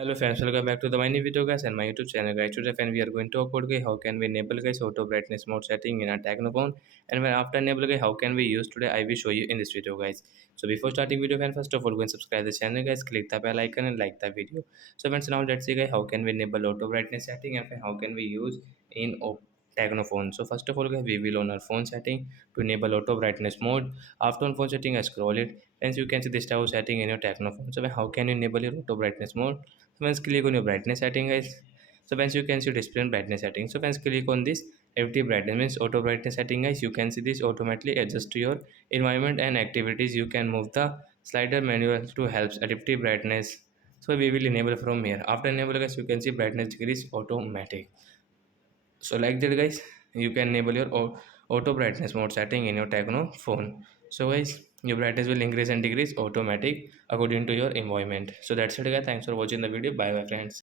Hello friends, welcome back to the my new video guys and my YouTube channel guys. Today friend we are going to talk about guys how can we enable guys auto brightness mode setting in our Tecno phone, and when after enable guys how can we use today I will show you in this video guys. So before starting video friends, first of all go and subscribe the channel guys, click the bell icon and like the video. So friends, now let's see guys how can we enable auto brightness setting and how can we use in Tecno phone. So first of all guys we will on our phone setting to enable auto brightness mode. After on phone setting I scroll it and you can see this type of setting in your Tecno phone. So how can you enable your auto brightness mode? So once click on your brightness setting guys, so once you can see display and brightness setting, so once click on this FT brightness means auto brightness setting guys, you can see this automatically adjust to your environment and activities. You can move the slider manual to help adaptive brightness. So we will enable from here. After enable guys, you can see brightness decrease automatic. So like that guys, you can enable your auto brightness mode setting in your Tecno phone. So guys, your brightness will increase and decrease automatic according to your environment. So that's it guys, thanks for watching the video. Bye bye friends.